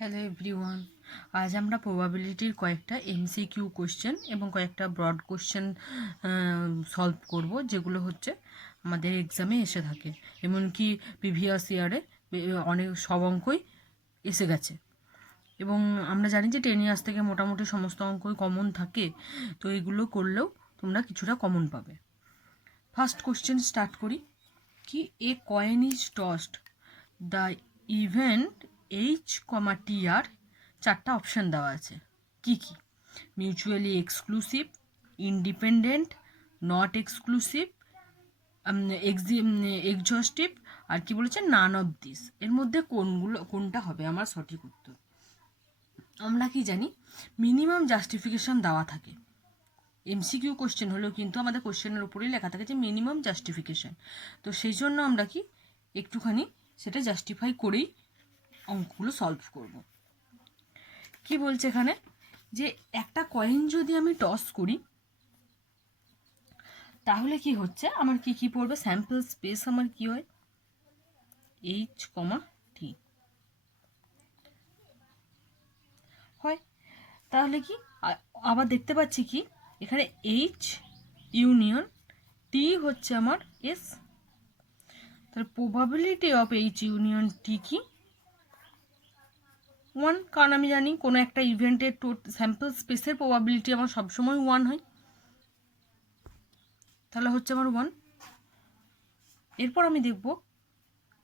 Hello everyone, আজ আমরা প্রবাবিলিটির কয়েকটা এমসিকিউ কোশ্চেন এবং কয়েকটা ব্রড কোশ্চেন সলভ করব, যেগুলো হচ্ছে আমাদের এক্সামে এসে থাকে। এমনকি প্রিভিয়াস ইয়ারে অনেক সব অঙ্কই এসে গেছে এবং আমরা জানি যে 10 ইয়ার্স থেকে মোটামুটি সমস্ত অঙ্কই কমন থাকে। তো এগুলো করলেও তোমরা কিছুটা কমন পাবে। ফার্স্ট কোশ্চেন স্টার্ট করি। কি a coin is tossed, the event H comma T আর চারটা অপশান দেওয়া আছে। কি কি? Mutually exclusive, independent, not exclusive, exhaustive, আর কি বলেছে নান অফ দিস। এর মধ্যে কোনটা হবে আমার সঠিক উত্তর? আমরা কি জানি মিনিমাম জাস্টিফিকেশন দেওয়া থাকে। এমসিকিউ কোশ্চেন হলেও কিন্তু আমাদের কোশ্চেনের উপরেই লেখা থাকে যে মিনিমাম জাস্টিফিকেশন। তো সেই জন্য আমরা কি একটুখানি সেটা জাস্টিফাই করেই অঙ্কগুলো সলভ করব। কি বলছে এখানে? যে একটা কয়েন যদি আমি টস করি তাহলে কি হচ্ছে, আমার কি কি পড়বে? স্যাম্পল স্পেস আমার কি হয়? এইচ কমা টি হয়। তাহলে কি আবার দেখতে পাচ্ছি কি এখানে এইচ ইউনিয়ন টি হচ্ছে আমার এস। তাহলে প্রবাবিলিটি অফ এইচ ইউনিয়ন টি কি? 1, কারণ আমি জানি কোনো একটা ইভেন্টের স্যাম্পল স্পেসের প্রবাবিলিটি আমার সবসময় 1 হয়। তাহলে হচ্ছে আমার 1। এরপর আমি দেখব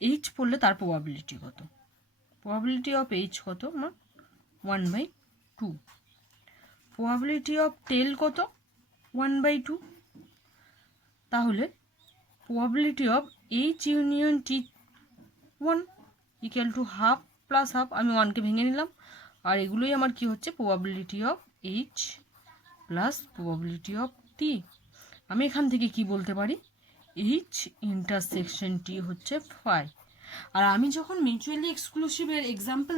এইচ পড়লে তার প্রবাবিলিটি কত। প্রবাবিলিটি অফ এইচ কত আমার? 1/2। প্রবাবিলিটি অফ টেল কত? 1/2। তাহলে probability of H union T 1 equal to half plus half. আমি 1কে ভেঙে নিলাম, আর এগুলোই আমার কি হচ্ছে? Probability of H plus probability of T. আমি এখান থেকে কি বলতে পারি? এইচ ইন্টারসেকশন টি হচ্ছে 5। আর আমি যখন মিউচুয়ালি এক্সক্লুসিভের এক্সাম্পল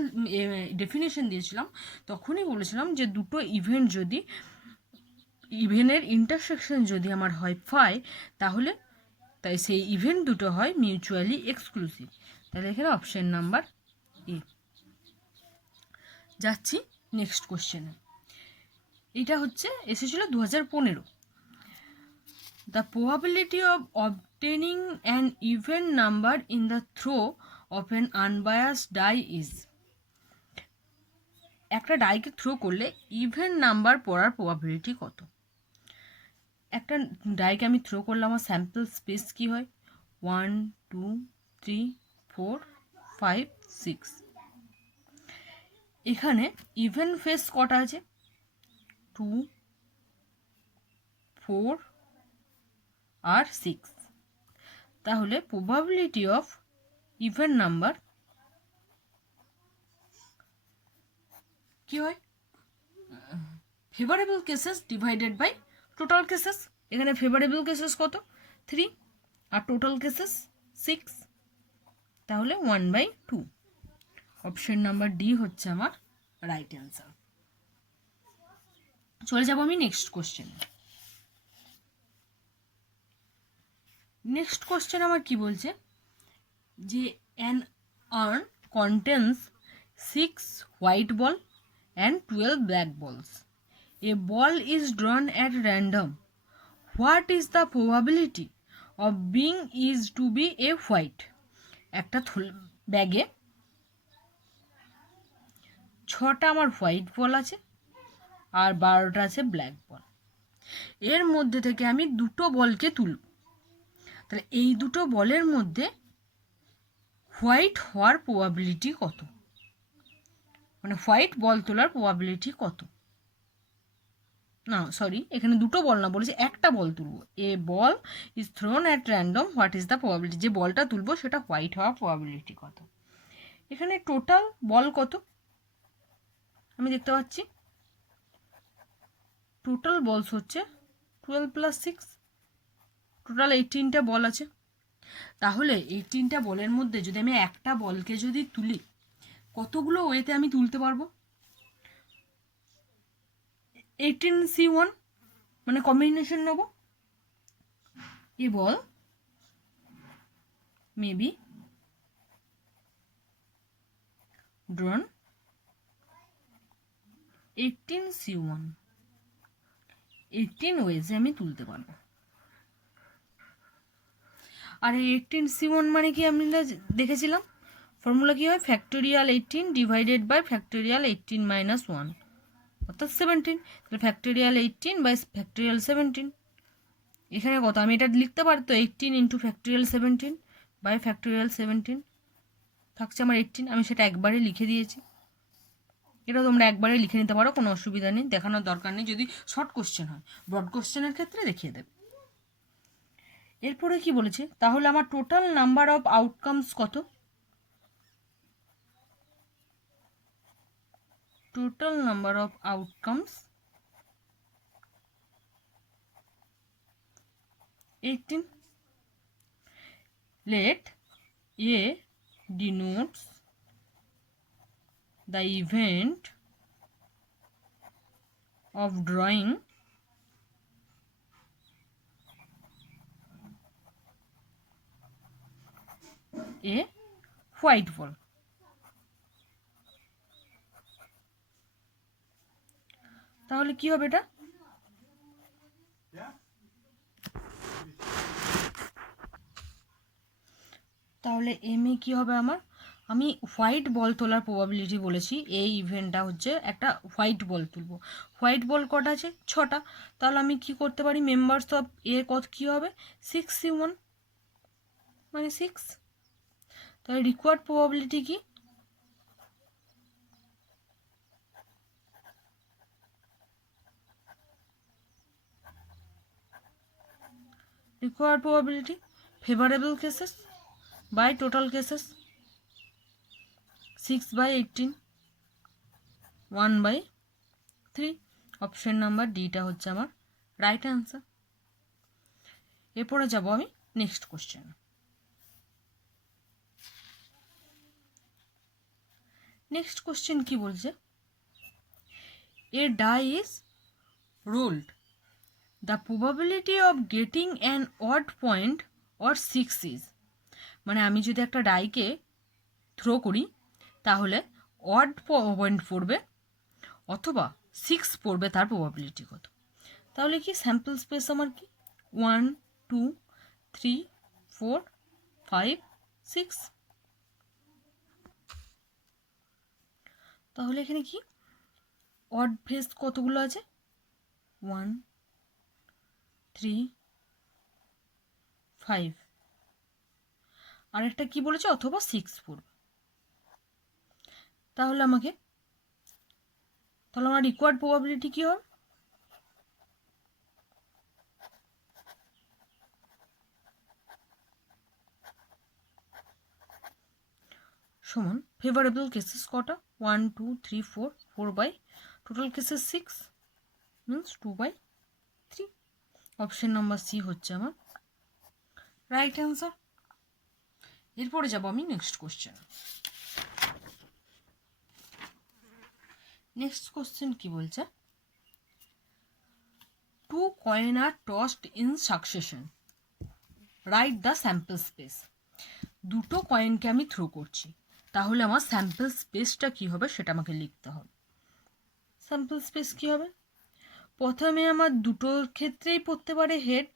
ডেফিনেশন দিয়েছিলাম তখনই বলেছিলাম যে দুটো ইভেন্ট যদি ইভেন্টের ইন্টারসেকশন যদি আমার হয় 5, তাহলে তাই সেই ইভেন্ট দুটো হয় মিউচুয়ালি এক্সক্লুসিভ। তাহলে এখানে অপশন নাম্বার এ। যাচ্ছি নেক্সট কোশ্চেনে। এটা হচ্ছে এসেছিল 2015। The probability of obtaining an even number in the throw of an unbiased die is. একটা ডাইকে থ্রো করলে ইভেন নাম্বার পড়ার প্রবাবিলিটি কত? একটা ডাইকে আমি থ্রো করলে আমার স্যাম্পল স্পেস কি হয়? 1, 2, 3, 4, 5, 6। এখানে ইভেন ফেস কটা আছে? 2, 4 আর 6। তাহলে প্রবাবিলিটি অফ ইভেন নাম্বার কি হয়? Favourable cases divided by total cases. এখানে ফেভারেবল কেসেস কত? 3 আর টোটাল কেসেস 6। তাহলে 1/2। অপশন নাম্বার ডি হচ্ছে আমার রাইট অ্যান্সার। চলে যাব আমি নেক্সট কোশ্চেন। নেক্সট কোশ্চেন আমার কি বলছে? যে an urn contains 6 white ball and 12 black balls. A ball is drawn at random. What is the probability of being is to be a white? একটা ব্যাগে 6টা আমার হোয়াইট বল আছে আর 12টা আছে ব্ল্যাক বল। এর মধ্যে থেকে আমি দুটো বলকে তুলব। তাহলে এই দুটো বলের মধ্যে হোয়াইট হওয়ার প্রবাবিলিটি কত? মানে হোয়াইট বল তোলার প্রবাবিলিটি কত? না সরি, এখানে দুটো বল না, বলেছে একটা বল তুলবো। A ball is thrown at random, what is the probability? যে বলটা তুলবো সেটা হোয়াইট হওয়ার প্রবাবিলিটি কত? এখানে টোটাল বল কত আমি দেখতে পাচ্ছি? টোটাল বলস হচ্ছে 12 + 6, টোটাল 18টা বল আছে। তাহলে 18টা বলের মধ্যে যদি আমি একটা বলকে যদি তুলি, কতগুলো ওয়েতে আমি তুলতে পারবো? 18C1 মানে কম্বিনেশন নেব। এ বল মে বি drawn 18C1 18 ওয়েজে আমি তুলতে পারবো। আর এই 18C1 মানে কি আমরা দেখেছিলাম ফর্মুলা কি হয়, factorial 18 divided by factorial 18 minus 1 অর্থাৎ 17। তাহলে ফ্যাক্টোরিয়াল 18 বাই ফ্যাক্টোরিয়াল 17। এখানে কত আমি এটা লিখতে পারতো 18 ইন্টু ফ্যাক্টোরিয়াল 17 বাই ফ্যাক্টোরিয়াল 17 থাকছে আমার 18, আমি সেটা একবারে লিখে দিয়েছি। এটা তোমরা একবারে লিখে নিতে পারো, কোনো অসুবিধা নেই, দেখানোর দরকার নেই। যদি শর্ট কোশ্চেন হয়, ব্রড কোশ্চেনের ক্ষেত্রে দেখিয়ে দেবে। এরপরে কি বলেছে, তাহলে আমার টোটাল নাম্বার অফ আউটকামস কত, total number of outcomes 18. Let A denotes the event of drawing a white ball. তাহলে কি হবে এটা, তাহলে এম এ কি হবে আমার, আমি হোয়াইট বল তোলার প্রবাবিলিটি বলেছি, এই ইভেন্টটা হচ্ছে একটা হোয়াইট বল তুলবো। হোয়াইট বল কটা আছে, 6টা। তাহলে আমি কি করতে পারি, মেম্বার্স অফ এর কত কী হবে, 6C1 মানে 6। তাহলে রিকোয়ার্ড প্রবাবিলিটি কি, required probability favourable cases by total cases, 6/18 1/3। Option number ডিটা হচ্ছে আমার রাইট অ্যান্সার। এরপরে যাব আমি নেক্সট কোশ্চেন। নেক্সট কোশ্চেন কি বলছে, a die is rolled, the probability of getting an odd point or 6 is, মানে আমি যদি একটা ডাইকে থ্রো করি তাহলে অড পয়েন্ট পড়বে অথবা 6 পড়বে, তার প্রবাবিলিটি কত। তাহলে কি স্যাম্পল স্পেস আমার কি 1 2 3 4 5 6, তাহলে এখানে কি অড ফেস কতগুলো আছে 1 3 5, আরেকটা কি বলেছে অথবা 6 পড়বে। তাহলে আমার রিকোয়ার্ড প্রবাবিলিটি কি হবে, সমান ফেভারেবল কেসেস কটা 1 2 3 4, 4 by total cases 6 means 2/3। Option number C হচ্ছে আমার রাইট অ্যান্সার। এরপরে যাব আমি নেক্সট কোশ্চেন। নেক্সট কোশ্চেন কি বলছে, 2 coin are tossed in succession, right the sample space. দুটো কয়েনকে আমি থ্রো করছি, তাহলে আমার স্যাম্পল স্পেসটা কি হবে সেটা আমাকে লিখতে হবে। স্যাম্পল স্পেস কি হবে, প্রথমে আমার দুটোর ক্ষেত্রেই পড়তে পারে হেড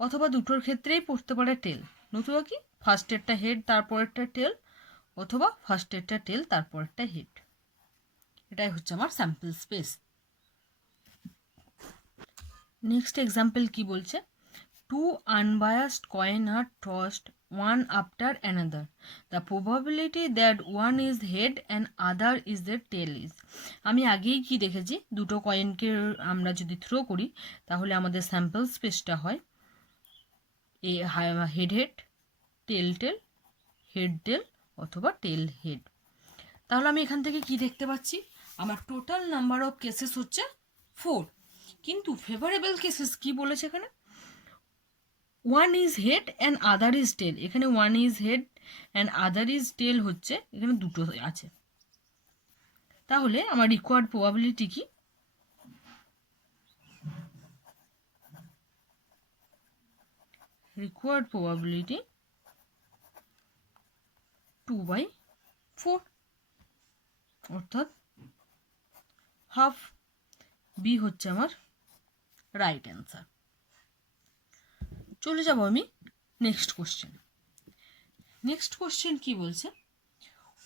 অথবা দুটোর ক্ষেত্রেই পড়তে পারে টেল, নতুবা কি ফার্স্টেরটা হেড তারপরেরটা টেল অথবা ফার্স্টেরটা টেল তারপরেরটা হেড, এটাই হচ্ছে আমার স্যাম্পল স্পেস। নেক্সট এক্সাম্পল কি বলছে, 2 unbiased coin are tossed one after another, the probability that one is head and other is the tail is। আমি আগেই কি দেখেছি, দুটো কয়েনকে আমরা যদি থ্রো করি তাহলে আমাদের স্যাম্পল স্পেসটা হয় হেড হেড, টেল টেল, হেড টেল অথবা টেল হেড। তাহলে আমি এখান থেকে কি দেখতে পাচ্ছি, আমার টোটাল নাম্বার অফ কেসেস হচ্ছে 4, কিন্তু ফেভারেবল কেসেস কি বলেছে এখানে, 1 is head and other is tail। এখানে 1 is head and other is tail হচ্ছে, এখানে দুটো আছে। তাহলে আমার রিকোয়ার্ড প্রবাবিলিটি কি, রিকোয়ার্ড প্রবাবিলিটি 2/4, অর্থাৎ হাফ। বি হচ্ছে আমার রাইট অ্যান্সার। চলে যাব আমি নেক্সট কোশ্চেন। নেক্সট কোশ্চেন কি বলছে,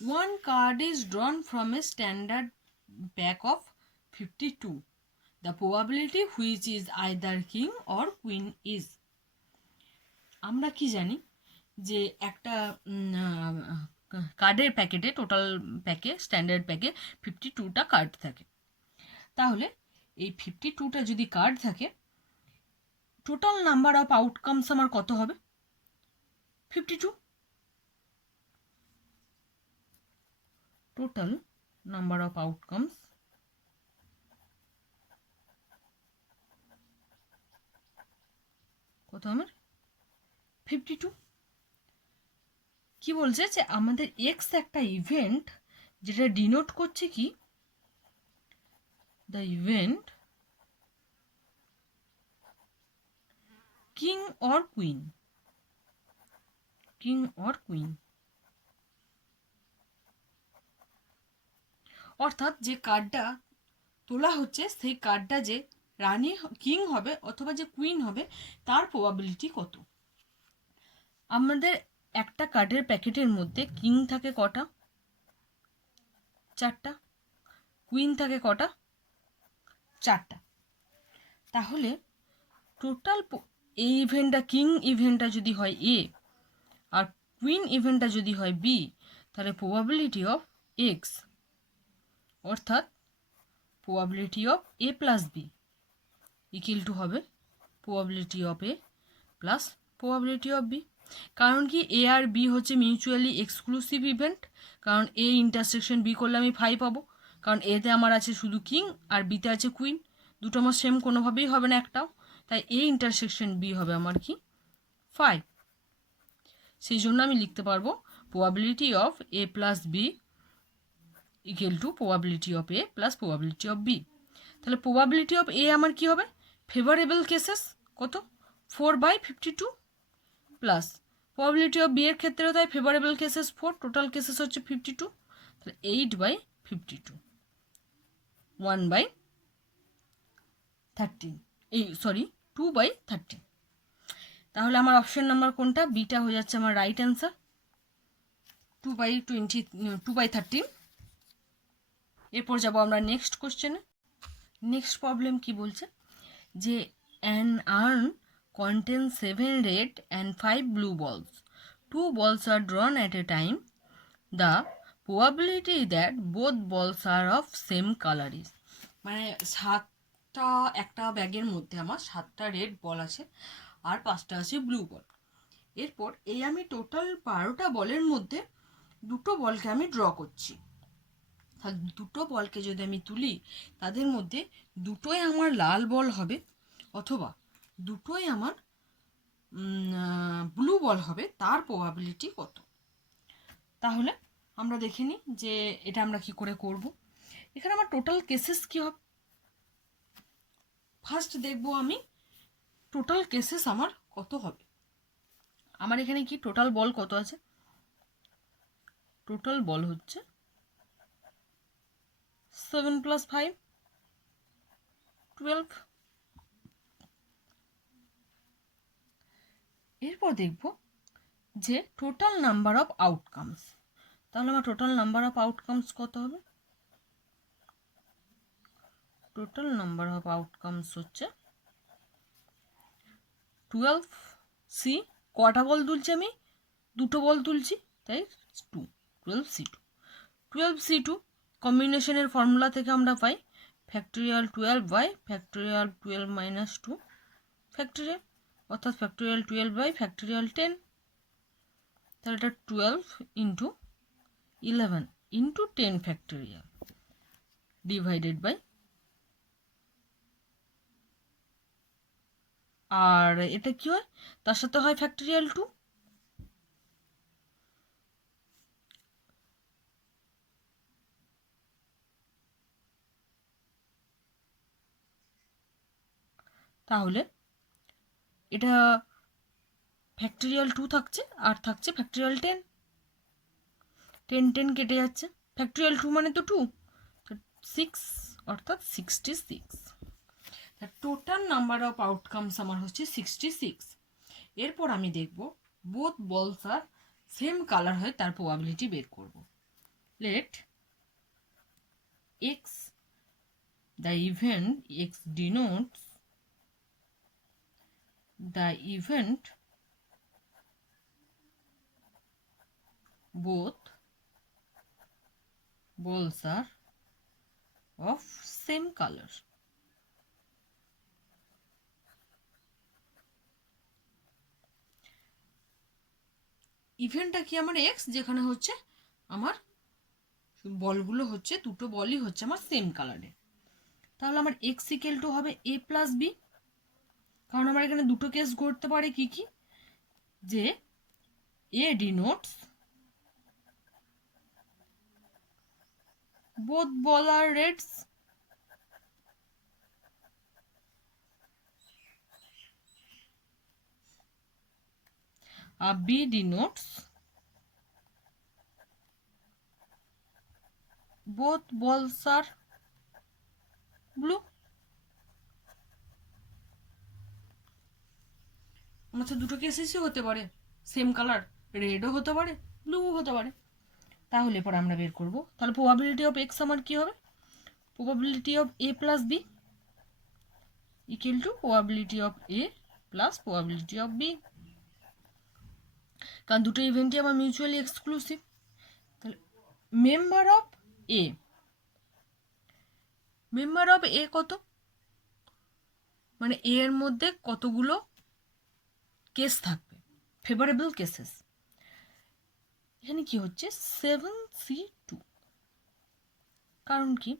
one card is drawn from a standard pack of 52, the probability which is either king or queen is. আমরা কি জানি যে একটা কার্ডের প্যাকেটে, টোটাল প্যাকে, স্ট্যান্ডার্ড প্যাকে 52টা কার্ড থাকে। তাহলে এই 52টা যদি কার্ড থাকে, টোটাল নাম্বার অফ আউটকামস আমার কত হবে? 52। টোটাল নাম্বার অফ আউটকামস কত আমার? 52। কি বলছে যে আমাদের এক্স একটা ইভেন্ট, যেটা ডিনোট করছে কি, the event king or queen, king or queen. অর্থাৎ যে কার্ডটা তোলা হচ্ছে সেই কার্ডটা যে রানী কিং হবে অথবা যে কুইন হবে তার প্রবাবিলিটি কত। আমাদের একটা কার্ডের প্যাকেটের মধ্যে কিং থাকে কটা? 4টা। কুইন থাকে কটা? 4টা। তাহলে টোটাল এই ইভেন্টটা, কিং ইভেন্টটা যদি হয় এ আর কুইন ইভেন্টটা যদি হয় বি, তাহলে প্রবাবিলিটি অফ এক্স অর্থাৎ probability of A plus B equal to হবে probability of A plus probability of B. কারণ কি, এ আর বি হচ্ছে মিউচুয়ালি এক্সক্লুসিভ ইভেন্ট, কারণ এ ইন্টারসেকশন বি করলে আমি 5 পাবো, কারণ এতে আমার আছে শুধু কিং আর বিতে আছে কুইন, দুটো আমার সেম কোনোভাবেই হবে না একটাও, তাই এ ইন্টারসেকশন বি হবে আমার কি 5। সেই জন্য আমি লিখতে পারবো probability of A plus B equal to probability of A plus probability of B. তাহলে প্রবাবিলিটি অফ এ আমার কি হবে? ফেভারেবল কেসেস কত? 4/52 প্লাস প্রবাবিলিটি অফ বি এর ক্ষেত্রেও তাই ফেভারেবল কেসেস 4, টোটাল কেসেস হচ্ছে 52, তাহলে 8/52, 1/13, এই সরি 2/13। তাহলে আমার অপশন নাম্বার কোনটা? বিটা হয়ে যাচ্ছে আমার রাইট অ্যান্সার, 2/13। এরপর যাব আমরা নেক্সট কোশ্চেনে। নেক্সট প্রবলেম কি বলছে যে an earn contains 7 red and 5 blue balls. 2 balls are drawn at a time. The probability that both balls are of same color is, মানে 7টা একটা ব্যাগের মধ্যে আমার 7টা রেড বল আছে আর 5টা আছে ব্লু বল। এরপর এই আমি টোটাল 12টা বলের মধ্যে দুটো বলকে আমি ড্র করছি। তাহলে দুটো বলকে যদি আমি তুলি, তাদের মধ্যে দুটোই আমার লাল বল হবে অথবা দুটোই আমার ব্লু বল হবে, তার প্রবাবিলিটি কত। তাহলে আমরা দেখে নিই যে এটা আমরা কি করে করব। এখানে আমার টোটাল কেসেস কি হবে, ফার্স্ট দেখব আমি টোটাল কেসেস আমার কত হবে। আমার এখানে কি টোটাল বল কত আছে? টোটাল বল হচ্ছে 7 + 5 12। এরপর দেখব যে টোটাল নাম্বার অফ আউটকামস। তাহলে আমার টোটাল নাম্বার অফ আউটকামস কত হবে? টোটাল নাম্বার অফ আউটকামস হচ্ছে 12। সি কটা বল তুলছি আমি? দুটো বল তুলছি, তাই 2, 12C2। 12C2 কম্বিনেশনের ফর্মুলা থেকে আমরা পাই ফ্যাক্টোরিয়াল 12/(12 - 2) ফ্যাক্টোরিয়াল, অর্থাৎ ফ্যাক্টোরিয়াল 12/(10). তাহলে এটা 12 × 11 × 10 ফ্যাক্টোরিয়াল ডিভাইডেড বাই, আর এটা কি হয়, তার সাথে হয় ফ্যাক্টোরিয়াল 2। তাহলে এটা ফ্যাক্টোরিয়াল 2 থাকছে আর থাকছে ফ্যাক্টোরিয়াল 10, 10 10 কেটে যাচ্ছে। ফ্যাক্টোরিয়াল 2 মানে তো 2, তো 6 অর্থাৎ 66। টোটাল নাম্বার অফ আউটকামস আমার হচ্ছে 66। এরপর আমি দেখব বোথ বলস আর সেম কালার হয় তার প্রবাবিলিটি বের করব। Let x, the event x denotes the event both balls are of same color. ইভেন্টটা কি আমার এক্স, যেখানে হচ্ছে আমার বলগুলো হচ্ছে দুটো বলই হচ্ছে আমার সেম কালারে। তাহলে আমার এক্স ইকুয়াল টু হবে এ প্লাস বি, কারণ আমার এখানে দুটো কেস ঘটতে পারে কি কি, যে A denotes both ball are reds, আর B denotes both balls are blue. আচ্ছা, দুটো কেসেসই হতে পারে, সেম কালার, রেডও হতে পারে ব্লুও হতে পারে। তাহলে পর আমরা বের করব, তাহলে প্রবাবিলিটি অফ এক্স আমার কি হবে, probability of A plus B equal to probability of A plus probability of B, কারণ দুটো ইভেন্টই আমার মিউচুয়ালি এক্সক্লুসিভ। তাহলে member of A, member of A কত, মানে এ এর মধ্যে কতগুলো কেস থাকবে, ফেভারেবল কেসেস। এখানে কি হচ্ছে 7C2, কারণ কি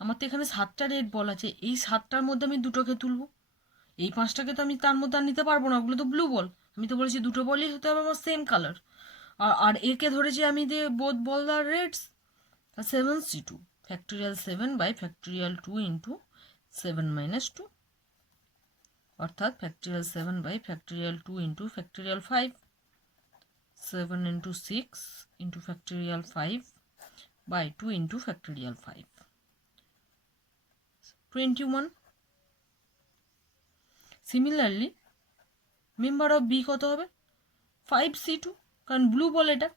আমার তো এখানে 7টা রেড বল আছে, এই 7টার মধ্যে আমি দুটোকে তুলবো, এই 5টাকে তো আমি তার মধ্যে আর নিতে পারবো না, ওগুলো তো ব্লু বল। আমি তো বলেছি দুটো বলই হতে হবে আমার সেম কালার, আর একে ধরেছি আমি দিয়ে both ball are reds. 7C2 factorial 7 by factorial 2 into 7 - 2, অর্থাৎ factorial 7 by factorial 2 into factorial 5, 7 into 6 into factorial 5 by 2 into factorial 5, 21. Similarly, member of B কত হবে 5C2, কারণ ব্লু বল এটা,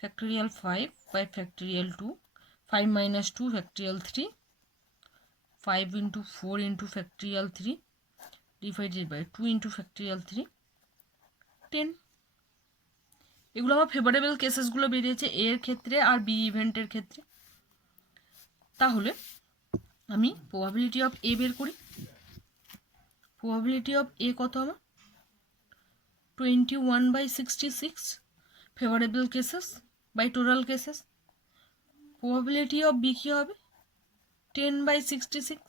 factorial 5 by factorial 2, 5 - 2 factorial 3, 5 into 4 into factorial 3 divided by 2 into factorial 3, 10. এগুলো আমার favourable কেসেসগুলো বেরিয়েছে এর ক্ষেত্রে আর বি ইভেন্টের ক্ষেত্রে। তাহলে আমি প্রবাবিলিটি অফ এ বের করি। প্রবাবিলিটি অফ এ কত আমার 21/66 favourable cases by total cases. Probability of B কি হবে 10/66।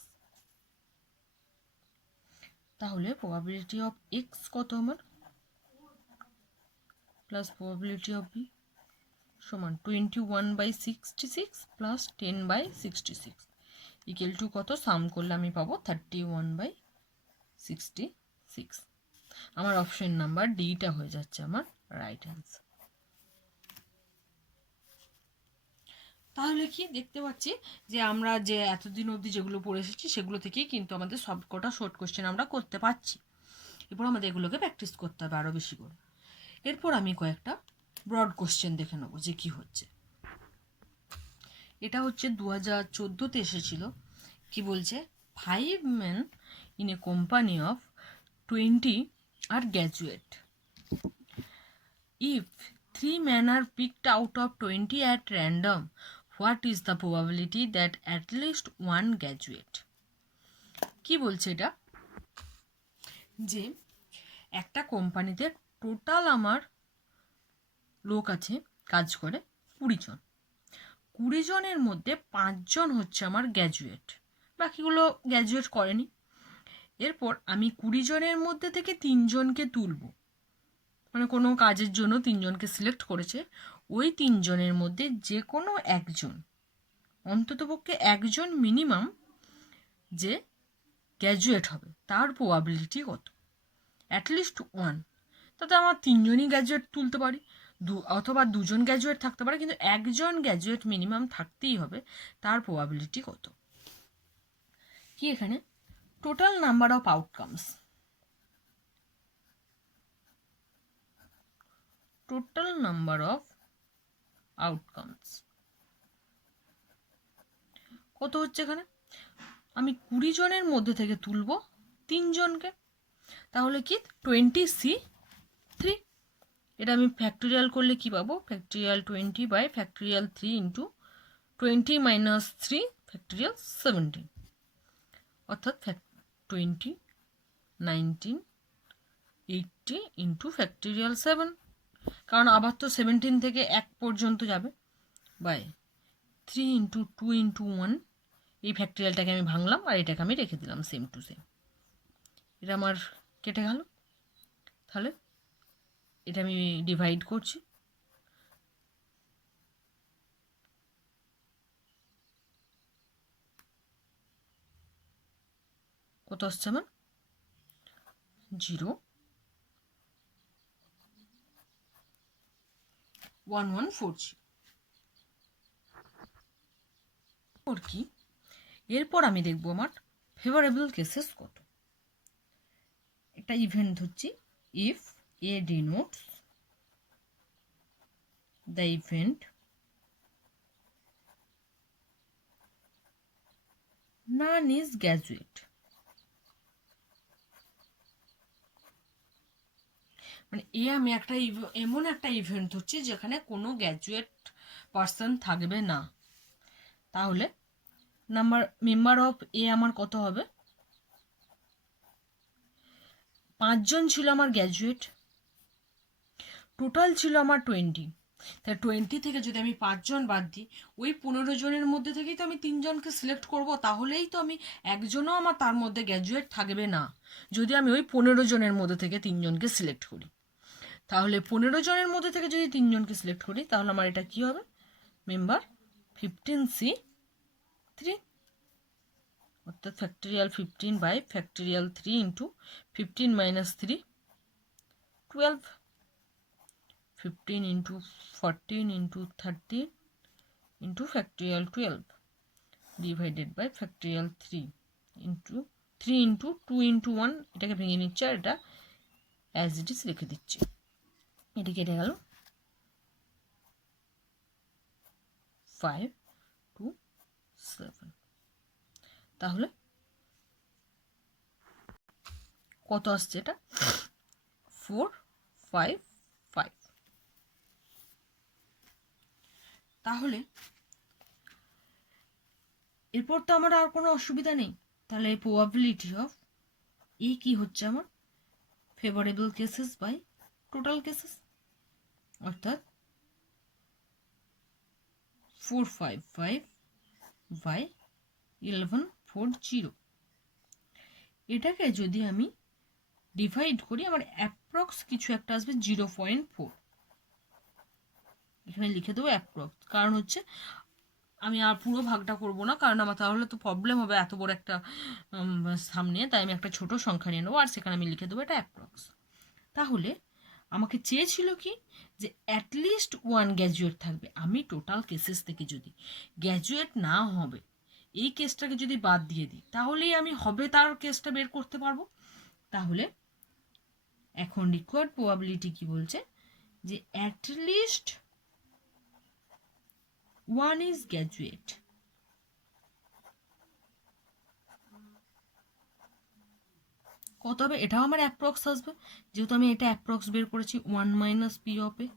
তাহলে প্রবাবিলিটি অফ এক্স কত আমার প্লাস প্রবাবিলিটি অফ বি সমান 21/66 প্লাস 10/66 ইকুয়াল টু কত, সাম করলে আমি পাবো 31/66। আমার অপশন নাম্বার ডিটা হয়ে যাচ্ছে আমার রাইট অ্যান্সার। তাহলে কি দেখতে পাচ্ছি যে আমরা যে এতদিন অবধি যেগুলো পড়ে এসেছি সেগুলো থেকেই কিন্তু আমাদের সব কটা শর্ট কোশ্চেন আমরা করতে পারছি। এরপর আমাদের এগুলোকে প্র্যাকটিস করতে হবে আরও বেশি করে। এরপর আমি কয়েকটা ব্রড কোশ্চেন দেখে নেবো যে কি হচ্ছে। এটা হচ্ছে 2014-তে এসেছিল। কি বলছে, 5 men in a company of 20 are graduate. If 3 men are picked out of 20 at random, what is the probability that at least one graduate? কি বলছে এটা, যে একটা কোম্পানিতে টোটাল আমার লোক আছে, কাজ করে 20 জন, 20 জনের মধ্যে 5 জন হচ্ছে আমার গ্র্যাজুয়েট, বাকিগুলো গ্র্যাজুয়েট করেনি। এরপর আমি 20 জনের মধ্যে থেকে 3 জনকে তুলব, মানে কোনো কাজের জন্য 3 জনকে সিলেক্ট করেছে, ওই 3 জনের মধ্যে যে কোনো একজন, অন্ততপক্ষে একজন মিনিমাম যে গ্র্যাজুয়েট হবে তার প্রবাবিলিটি কত, অ্যাটলিস্ট ওয়ান। তাতে আমার 3 জনই গ্র্যাজুয়েট তুলতে পারি, অথবা 2 জন গ্র্যাজুয়েট থাকতে পারে, কিন্তু একজন গ্র্যাজুয়েট মিনিমাম থাকতেই হবে, তার প্রবাবিলিটি কত। কি এখানে total number of outcomes, total number of outcomes কত হচ্ছে এখানে, আমি 20 জনের মধ্যে থেকে তুলব 3 জনকে, তাহলে কি 20C3, এটা আমি ফ্যাক্টোরিয়াল করলে কি পাবো, ফ্যাক্টোরিয়াল 20/3 ইন্টু 20 - 3 ফ্যাক্টোরিয়াল 17, অর্থাৎ 20 19 80 ইন্টু ফ্যাক্টোরিয়াল 7, কারণ আবার তো 17 থেকে 1 পর্যন্ত যাবে, বাই 3 ইন্টু 2 ইন্টু 1, এই ফ্যাক্টোরিয়ালটাকে আমি ভাঙলাম আর এটাকে আমি রেখে দিলাম সেম টু সেম, এটা আমার কেটে গেল। তাহলে এটা আমি ডিভাইড করছি, কত আসছে আমার 0.1143 ওর কি। এরপর আমি দেখবো আমার ফেভারেবল কেসেস কত। একটা ইভেন্ট ধরছি, if A denotes the event none is graduate, মানে আমি একটা এমন একটা ইভেন্ট হচ্ছে যেখানে কোনো গ্র্যাজুয়েট পার্সন থাকবে না, তাহলে মেম্বার অফ এ আমার কত হবে, 5 জন ছিল আমার গ্র্যাজুয়েট, টোটাল ছিল আমার 20, তাই 20 থেকে যদি আমি 5 জন বাদ দিই, ওই 15 জনের মধ্যে থেকেই তো আমি 3 জনকে সিলেক্ট করব, তাহলেই তো আমি একজনও আমার তার মধ্যে গ্র্যাজুয়েট থাকবে না যদি আমি ওই 15 জনের মধ্যে থেকে 3 জনকে সিলেক্ট করি। তাহলে 15 জনের মধ্যে থেকে যদি 3 জনকে সিলেক্ট করি, তাহলে আমার এটা কি হবে, মেম্বার 15C3, অর্থাৎ factorial 15/3 into 15 - 3 12, 15 into 14 into 13 into factorial 12 by by ফ্যাক্টোরিয়াল 3 ইন্টু 3 ইন্টু 2 ইন্টু 1, এটাকে ভেঙে নিচ্ছে আর এটা অ্যাজ ইট ইজ রেখে দিচ্ছে, এটি কেটে গেল 5 2 7, তাহলে কত আসছে, এটা 4 5 5। তাহলে এরপর তো আমার আর কোনো অসুবিধা নেই, তাহলে প্রবাবিলিটি অফ এ কি হচ্ছে আমার favourable cases by total cases, অর্থাৎ 455/1140, এটাকে যদি আমি ডিভাইড করি আমার অ্যাপ্রক্স কিছু একটা আসবে 0.4, এখানে লিখে দেবো অ্যাপ্রক্স, কারণ হচ্ছে আমি আর পুরো ভাগটা করব না, কারণ আমার তাহলে তো প্রবলেম হবে এত বড় একটা সামনে, তাই আমি একটা ছোট সংখ্যা নিয়ে নেবো আর সেখানে আমি লিখে দেবো এটা অ্যাপ্রক্স। তাহলে আমাকে চেয়েছিল কি যে অ্যাটলিস্ট 1 গ্র্যাজুয়েট থাকবে, আমি টোটাল কেসেস থেকে যদি গ্র্যাজুয়েট না হবে এই কেসটাকে যদি বাদ দিয়ে দিই, তাহলেই আমি হবে তার কেসটা বের করতে পারবো। তাহলে এখন রিকোয়ার্ড প্রবাবিলিটি কি বলছে, যে অ্যাটলিস্ট 1 is graduate, কত হবে, এটাও আমার অ্যাপ্রক্স আসবে, যেহেতু আমি এটা অ্যাপ্রক্স বের করেছি, 1 - p অফ এ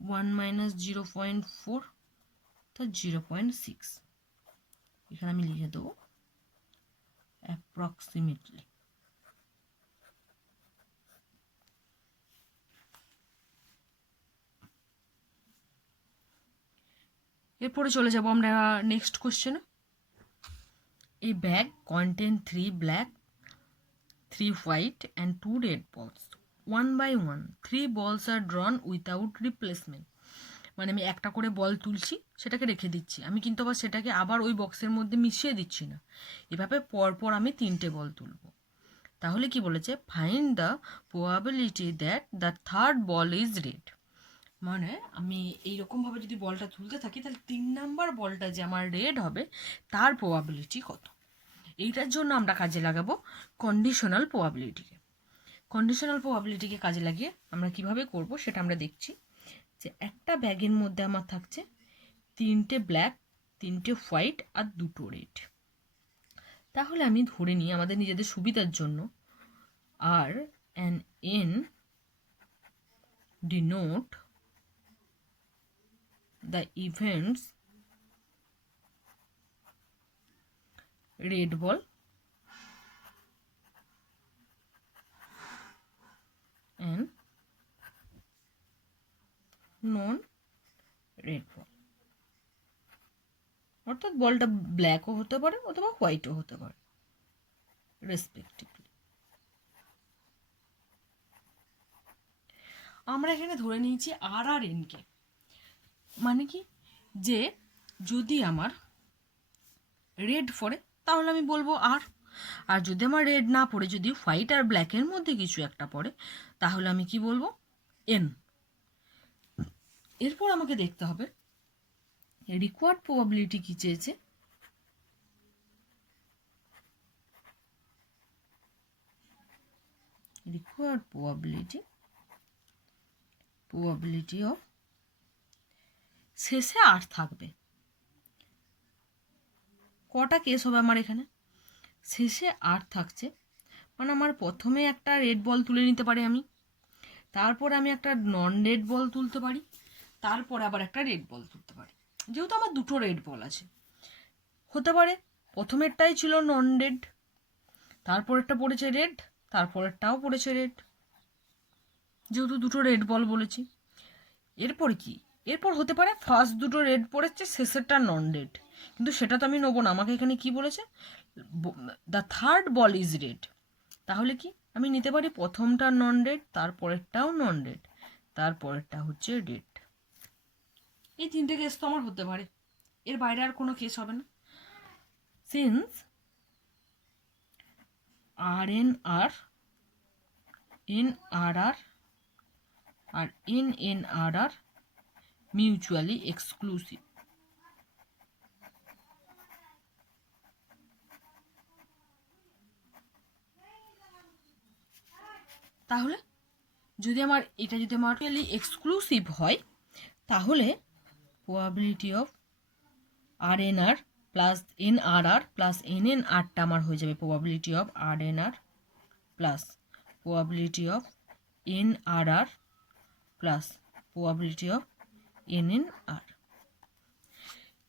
1 - 0.4, তো 0.6, এখানে আমি লিখে দেবো অ্যাপ্রক্সিমেটলি। এরপরে চলে যাব আমরা নেক্সট কোশ্চেনে। A bag contain 3 black, 3 white and 2 red balls. One by one, 3 balls are drawn without replacement. মানে আমি একটা করে বল তুলছি, সেটাকে রেখে দিচ্ছি, আমি কিন্তু আবার সেটাকে আবার ওই বক্সের মধ্যে মিশিয়ে দিচ্ছি না, এভাবে পরপর আমি 3টে বল তুলব। তাহলে কি বলেছে, find the probability that the third ball is red, মানে আমি এইরকমভাবে যদি বলটা তুলতে থাকি তাহলে 3 নাম্বার বলটা যে আমার রেড হবে তার প্রবাবিলিটি কত। এইটার জন্য আমরা কাজে লাগাবো কন্ডিশনাল প্রবাবিলিটিকে। কন্ডিশনাল প্রবাবিলিটিকে কাজে লাগিয়ে আমরা কিভাবে করব সেটা আমরা দেখছি। যে একটা ব্যাগের মধ্যে আমার থাকছে 3টে ব্ল্যাক, 3টে হোয়াইট আর 2টো রেড। তাহলে আমি ধরে নিই আমাদের নিজেদের সুবিধার জন্য R and N denote the events red ball and non red ball, অর্থাৎ বলটা ব্ল্যাকও হতে পারে অথবা হোয়াইটও হতে পারে রেসপেক্টিভলি। আমরা এখানে ধরে নিয়েছি আর আর এনকে, মানে কি যে যদি আমার রেড পড়ে তাহলে আমি বলবো আর যদি আমার রেড না পড়ে যদি হোয়াইট আর ব্ল্যাকের মধ্যে কিছু একটা পড়ে তাহলে আমি কি বলবো এন। এরপর আমাকে দেখতে হবে রিকোয়ার্ড প্রবাবিলিটি কি চেয়েছে। রিকোয়ার্ড প্রবাবিলিটি অফ শেষে আর থাকবে। কটা কেস হবে আমার এখানে, শেষে আর থাকছে মানে আমার প্রথমে একটা রেড বল তুলে নিতে পারি আমি, তারপর আমি একটা নন রেড বল তুলতে পারি, তারপর আবার একটা রেড বল তুলতে পারি। যেহেতু আমার 2টো রেড বল আছে, হতে পারে প্রথমেরটাই ছিল নন রেড, তারপরেরটা পড়েছে রেড, তারপরেরটাও পড়েছে রেড, যেহেতু 2টো রেড বল বলেছি। এরপর কি, এরপর হতে পারে ফার্স্ট 2টো রেড পড়েছে, শেষেরটা নন রেড, কিন্তু সেটা তো আমি নেবো না। আমাকে এখানে কি বলেছে, the third ball is red, তাহলে কি আমি নিতে পারি প্রথমটা নন রেড, তারপরেরটাও নন রেড, তারপরেরটা হচ্ছে রেড। এই 3টে কেস তো আমার হতে পারে, এর বাইরে আর কোনো কেস হবে না। সিন্স আর এন আর এন আর আর আর এন এন আর আর মিউচুয়ালি এক্সক্লুসিভ, তাহলে যদি আমার এটা যদি আমার মিউচুয়ালি এক্সক্লুসিভ হয় তাহলে probability of R N R plus N R R plus N N আরটা আমার হয়ে যাবে probability of R N R plus probability of N R R plus probability of N N R.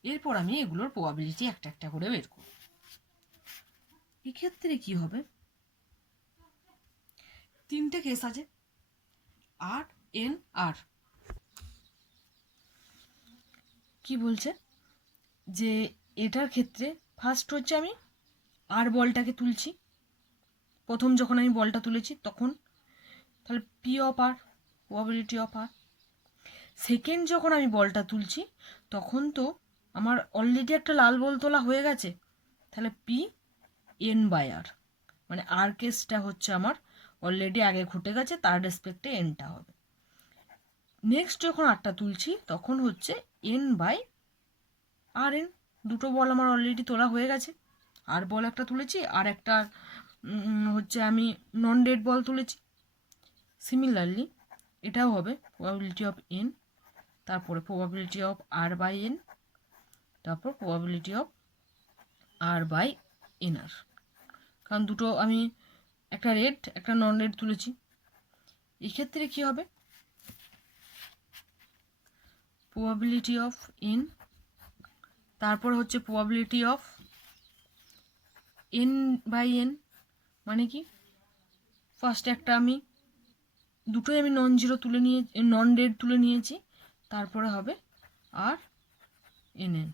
এরপর আমি এগুলোর probability একটা একটা করে বের করব। এক্ষেত্রে কি হবে, 3টে কেস আছে আর এন আর। কি বলছে যে এটার ক্ষেত্রে ফার্স্ট হচ্ছে আমি আর বলটাকে তুলছি, প্রথম যখন আমি বলটা তুলেছি তখন, তাহলে P of R probability of R. Second যখন আমি বলটা তুলছি তখন তো আমার অলরেডি একটা লাল বল তোলা হয়ে গেছে, তাহলে পি এন বাই আর, মানে আর কেসটা হচ্ছে আমার অলরেডি আগে ঘটে গেছে, তার রেসপেক্টে এনটা হবে। নেক্সট যখন আরটা তুলছি তখন হচ্ছে এন বাই আর এন, 2টো বল আমার অলরেডি তোলা হয়ে গেছে, আর বল একটা তুলেছি আর একটা হচ্ছে আমি নন রেড বল তুলেছি। সিমিলারলি এটাও হবে প্রবাবিলিটি অফ এন, তারপরে probability of R by N, তারপর probability of R by N R, কারণ 2টো আমি একটা রেড একটা নন রেড তুলেছি। এক্ষেত্রে কি হবে, প্রবাবিলিটি অফ এন, তারপর হচ্ছে probability of N by N, মানে কি ফার্স্টে একটা আমি 2টোই আমি নন জিরো তুলে নিয়ে নন রেড তুলে নিয়েছি, তারপরে হবে আর এন এন।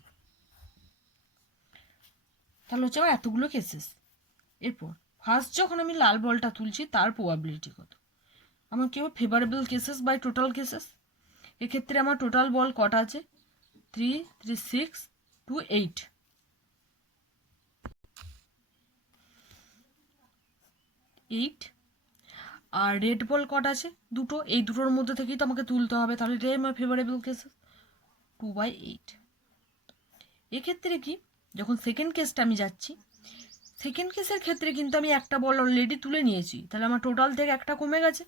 তাহলে হচ্ছে আমার এতগুলো কেসেস। এরপর ফার্স্ট যখন আমি লাল বলটা তুলছি তার প্রবাবিলিটি কত, আমার কি হবে favourable cases by total cases. এক্ষেত্রে আমার টোটাল বল কটা আছে, 3 3 6 2 8, আর রেড বল কটা আছে? দুটো। এই দুটোর মধ্যে থেকেই তো আমাকে তুলতে হবে, তাহলে এটাই আমার ফেভারেবল কেসেস, 2/8। এক্ষেত্রে কি, যখন সেকেন্ড কেসটা আমি যাচ্ছি, সেকেন্ড কেসের ক্ষেত্রে কিন্তু আমি একটা বল অলরেডি তুলে নিয়েছি, তাহলে আমার টোটাল থেকে একটা কমে গেছে,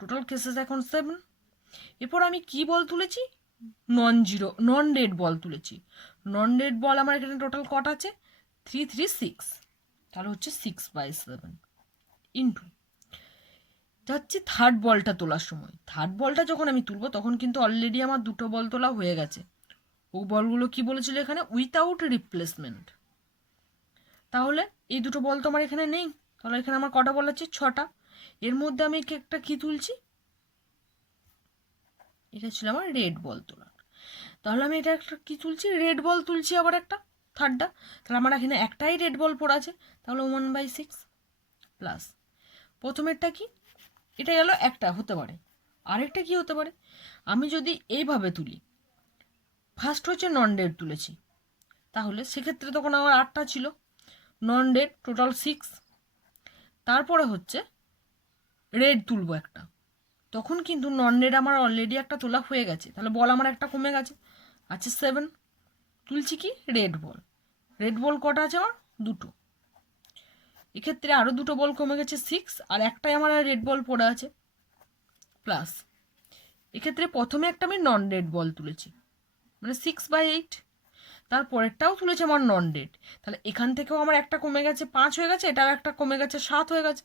টোটাল কেসেস এখন 7। এরপর আমি কি বল তুলেছি? নন রেড বল তুলেছি। নন রেড বল আমার এখানে টোটাল কটা আছে? 3, 3, 6, তাহলে হচ্ছে 6/7 ইন্টু যাচ্ছি থার্ড বলটা তোলার সময়। থার্ড বলটা যখন আমি তুলবো তখন কিন্তু অলরেডি আমার দুটো বল তোলা হয়ে গেছে। ও বলগুলো কি বলেছিল এখানে? Without replacement. তাহলে এই দুটো বল তো আমার এখানে নেই, তাহলে এখানে আমার কটা বল আছে? 6টা। এর মধ্যে আমি একটা কি তুলছি? এটা ছিল আমার রেড বল তোলা। তাহলে আমি এটা একটা কি তুলছি? রেড বল তুলছি আবার একটা, থার্ডটা। তাহলে আমার এখানে একটাই রেড বল পড়ে আছে, তাহলে 1/6 প্লাস প্রথমেরটা কি? এটা গেল একটা, হতে পারে। আরেকটা কি হতে পারে? আমি যদি এইভাবে তুলি, ফার্স্ট হচ্ছে নন রেড তুলেছি, তাহলে সেক্ষেত্রে তখন আমার 8টা ছিল, নন রেড টোটাল 6। তারপরে হচ্ছে রেড তুলবো একটা, তখন কিন্তু নন রেড আমার অলরেডি একটা তোলা হয়ে গেছে, তাহলে বল আমার একটা কমে গেছে, আছে 7। তুলছি কি? Red ball. রেড বল কটা আছে আমার? দুটো। এক্ষেত্রে আরও দুটো বল কমে গেছে, 6, আর একটাই আমার রেড বল পড়ে আছে, প্লাস এক্ষেত্রে প্রথমে একটা আমি নন রেড বল তুলেছি, মানে 6/8। তারপরেরটাও তুলেছে আমার নন রেড, তাহলে এখান থেকেও আমার একটা কমে গেছে, 5 হয়ে গেছে, এটাও একটা কমে গেছে, 7 হয়ে গেছে,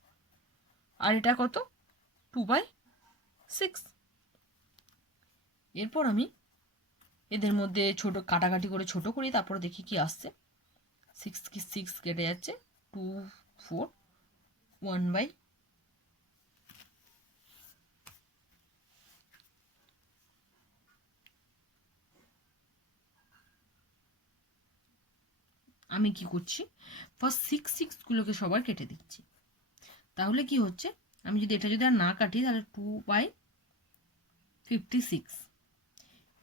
আর এটা কত? 2/6। এরপর আমি এদের মধ্যে ছোট কাটাকাটি করে ছোট করি, তারপরে দেখি কি আসছে। 6 কি 6 কেটে যাচ্ছে, 2, 4, 1/, আমি কি করছি? ফার্স্ট 6 সবার কেটে দিচ্ছি। তাহলে কি হচ্ছে, আমি যদি এটা যদি আর না কাটি, তাহলে 2/56।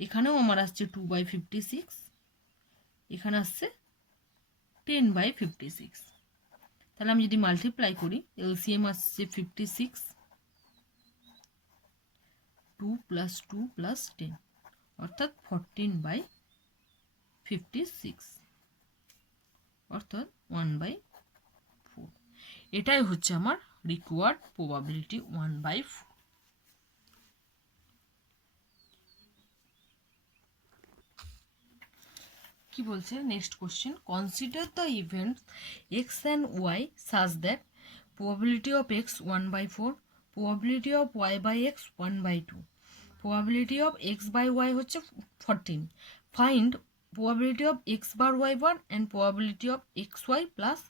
এখানেও আমার আসছে 2/56, এখানে আসছে 10/56। তাহলে আমি যদি মাল্টিপ্লাই করি, এলসিএম আসছে 56, 2 + 2 + 10, অর্থাৎ 14/56, অর্থাৎ 1/4। এটাই হচ্ছে আমার রিকোয়ার্ড প্রবাবিলিটি, 1/4। কি বলছে next question? Consider the events x and y such that probability of x 1/4, probability of y/x 1/2, probability of x/y হচ্ছে 14। Find probability of x/y bar and probability of xy plus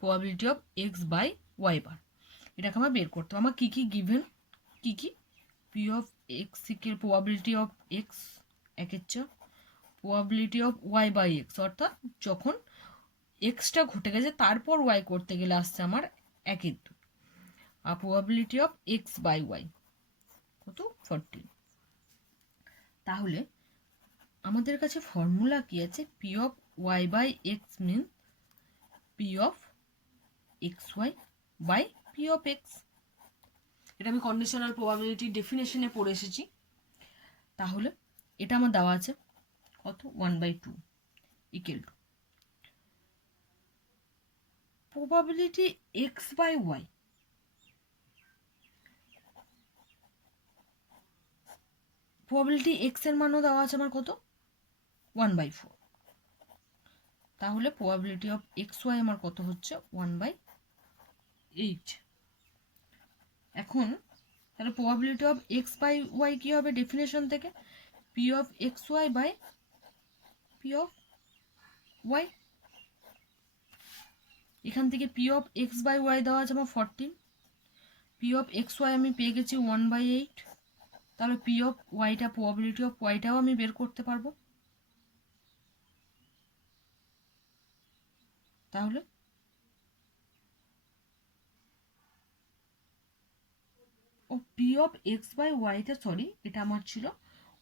probability of x/y bar. এটাকে আমার বের করতে হবে। আমার কী কী given, কী কী? p of x equal probability of x, একের চেয়ে প্রবাবিলিটি অফ y/x, অর্থাৎ যখন এক্সটা ঘটে গেছে তারপর y করতে গেলে আসছে আমার 1/2, আর প্রবাবিলিটি অফ x/y কত? 14। তাহলে আমাদের কাছে ফর্মুলা কি আছে? p of y/x mean p of xy by p of x। এটা আমি কন্ডিশনাল প্রবাবিলিটি ডেফিনেশনে পড়ে এসেছি। তাহলে এটা আমার দেওয়া আছে কত? 1/2 equal to probability x/y, probability x এর মানও দেওয়া আছে আমার কত? 1/4। তাহলে প্রবাবিলিটি অফ xy আমার কত হচ্ছে? 1/8। এখন তাহলে প্রবাবিলিটি অফ x/y কি হবে ডেফিনেশন থেকে? p of xy by p of y। এখান থেকে p of x/y দেওয়া আছে আমার 14, p of xy আমি পেয়ে গেছি 1/8। তাহলে p of yটা, প্রবাবিলিটি অফ yটাও আমি বের করতে পারবো। তাহলে ও p of x/yটা, সরি এটা আমার ছিল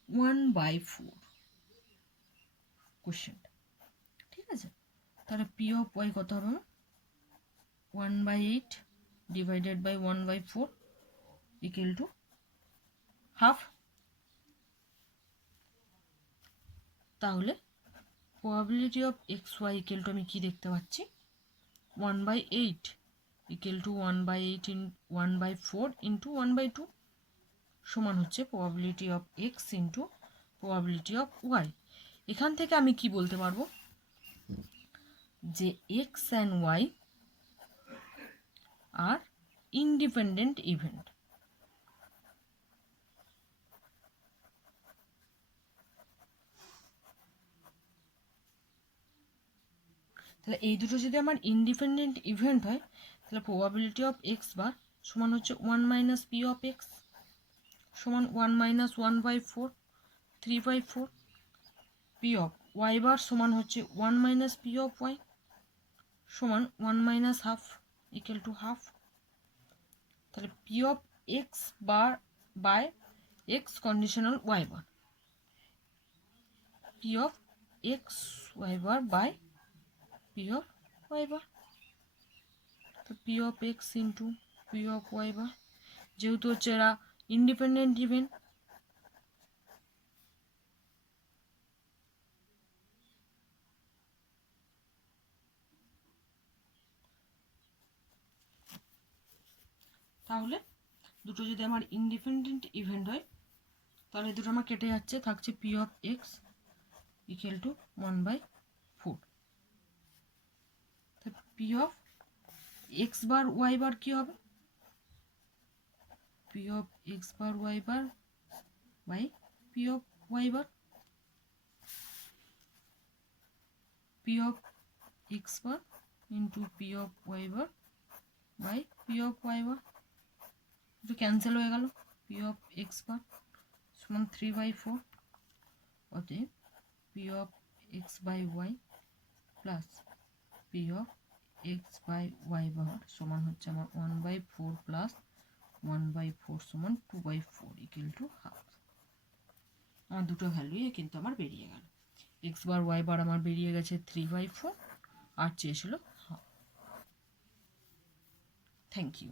1/4 কোশ্চেনটা, ঠিক আছে? তাহলে p of y কত হবে আমার? 1/8 divided by 1/4, equal to half. তাহলে probability of X Y equal to আমি কী দেখতে পাচ্ছি, 1/8 ইকুয়াল টু 1/8 1/4 ইন্টু 1/2 সমান হচ্ছে probability of X into probability of Y. এখান থেকে আমি কি বলতে পারবো যে X and Y are independent event. তাহলে এই দুটো যদি আমার ইন্ডিপেন্ডেন্ট ইভেন্ট হয় তাহলে প্রবাবিলিটি অফ এক্স বার সমান হচ্ছে 1 মাইনাস পি অফ এক্স সমান 1 minus 1/4 3/4। P of Y bar সমান হচ্ছে 1 মাইনাস পি অফ ওয়াই সমান 1 minus half equal to half. তাহলে P of X bar by X conditional Y bar, P of X Y bar by P of Y bar. তো P of X into P of Y bar, যেহেতু হচ্ছে এরা independent event, তাহলে দুটো যদি আমার independent event হয় তাহলে দুটো আমার কেটে যাচ্ছে, থাকছে P of X equal to 1/4। P of X bar Y bar কী হবে, P of X bar Y bar by P of Y bar, P of X bar into P of Y bar by P of Y bar. একটু cancel হয়ে গেল, P of X বার সমান 3/4, অতএব P of X by Y plus P of X by Y bar সমান হচ্ছে আমার 1/4 plus 1/4 সমান 2/4 equal to half. আমার দুটো ভ্যালুই কিন্তু আমার বেরিয়ে গেল, এক্স বার ওয়াই বার আমার বেরিয়ে গেছে 3/4 আর চেয়েছিল হাফ। Thank you.